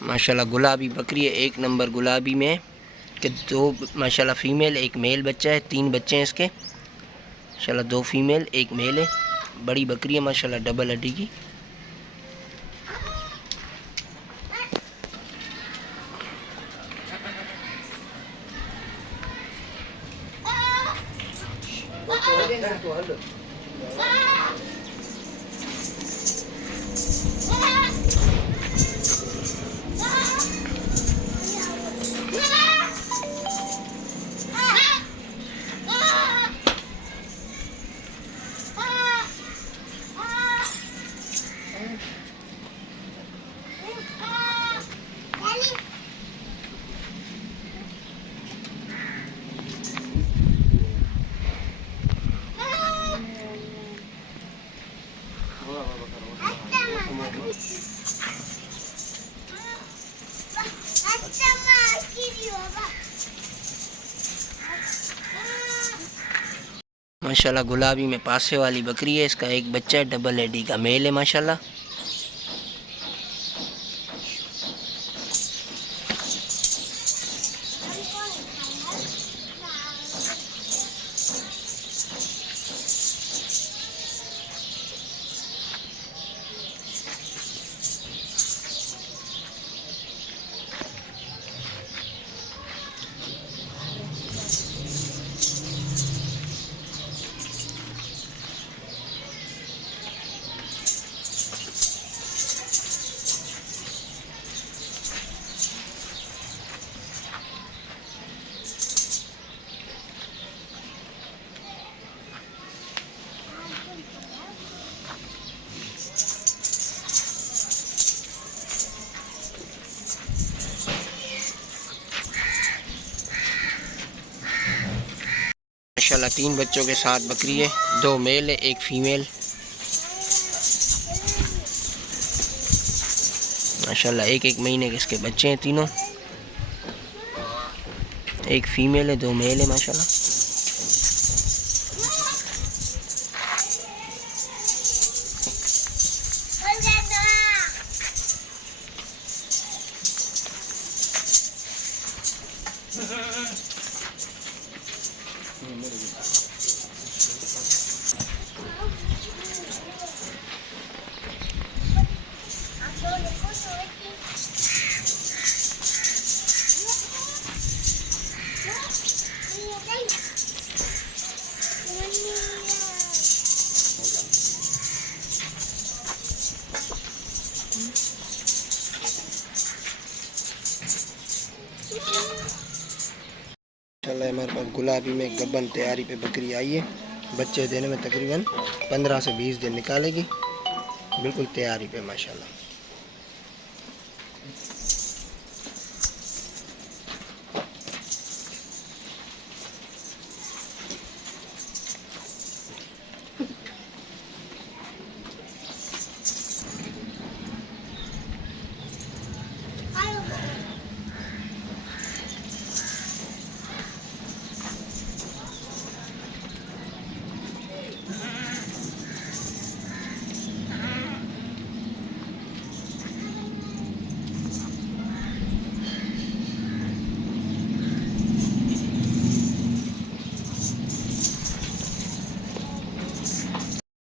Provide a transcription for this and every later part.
माशाल्लाह गुलाबी बकरी है, एक नंबर गुलाबी में कि दो माशाल्लाह फ़ीमेल एक मेल बच्चा है, 3 बच्चे हैं इसके माशाल्लाह, 2 फीमेल एक मेल है। बड़ी बकरी है माशाल्लाह, डबल हड्डी की। माशाल्लाह गुलाबी में पासे वाली बकरी है, इसका एक बच्चा है, डबल एडी का मेल है माशाल्लाह। माशाल्लाह 3 बच्चों के साथ बकरी है, 2 मेल है एक फीमेल। माशाल्लाह एक एक महीने के इसके बच्चे हैं तीनों, एक फीमेल है 2 मेल है माशाल्लाह। माशाल्लाह हमारे पास गुलाबी में गबन तैयारी पे बकरी आई है, बच्चे देने में तकरीबन 15 से 20 दिन निकालेगी, बिल्कुल तैयारी पे माशाल्लाह।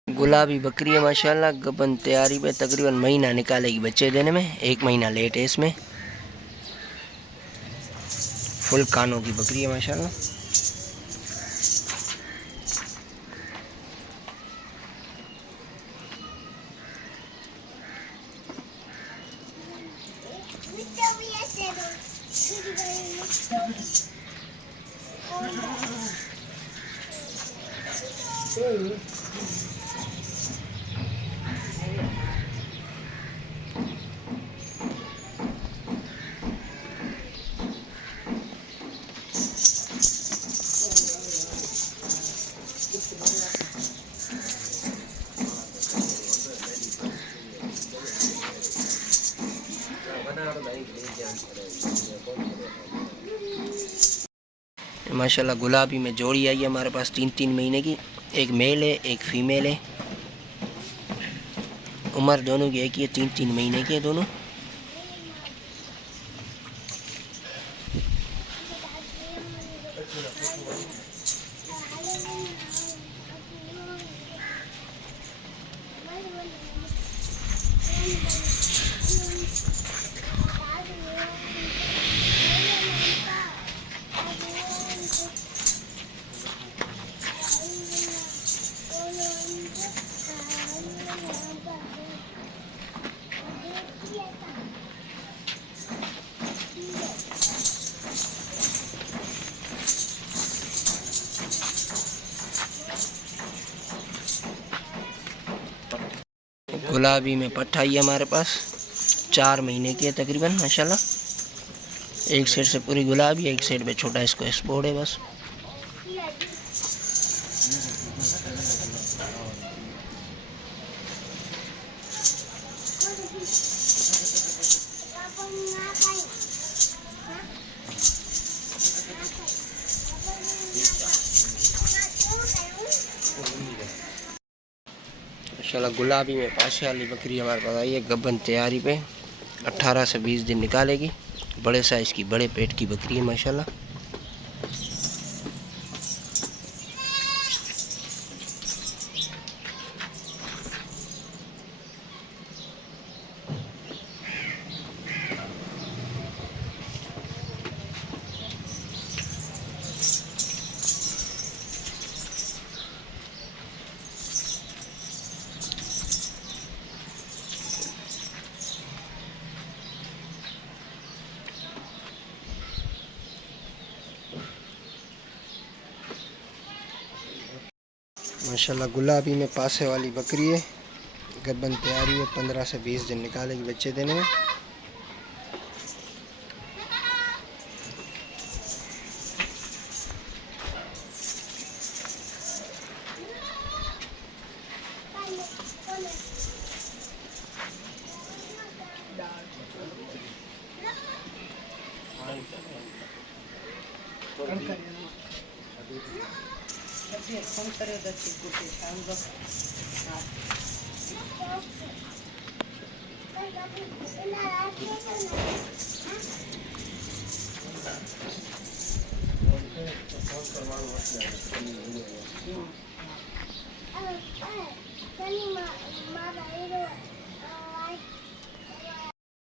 गुलाबी बकरी है माशाल्लाह, गबन तैयारी पे तकरीबन महीना निकालेगी बच्चे देने में, 1 महीना लेट है इसमें। फुल कानों की बकरी है माशाल्लाह। माशाल्लाह गुलाबी में जोड़ी आई है हमारे पास 3-3 महीने की, एक मेल है एक फीमेल है। उम्र दोनों की एक ही है, 3-3 महीने की है दोनों। गुलाबी में पट्ठा ही है हमारे पास, 4 महीने की है तकरीबन माशाल्लाह। एक साइड से पूरी गुलाबी, एक साइड पे छोटा इसको स्पॉट है बस। माशाल्लाह गुलाबी में पाशे वाली बकरी हमारे पास आई है, गब्बन तैयारी पे, 18 से 20 दिन निकालेगी। बड़े साइज़ की, बड़े पेट की बकरी है माशाल्लाह। माशाल्लाह गुलाबी में पासे वाली बकरी है, गब्बन तैयारी है, 15 से 20 दिन निकालेगी बच्चे देने में।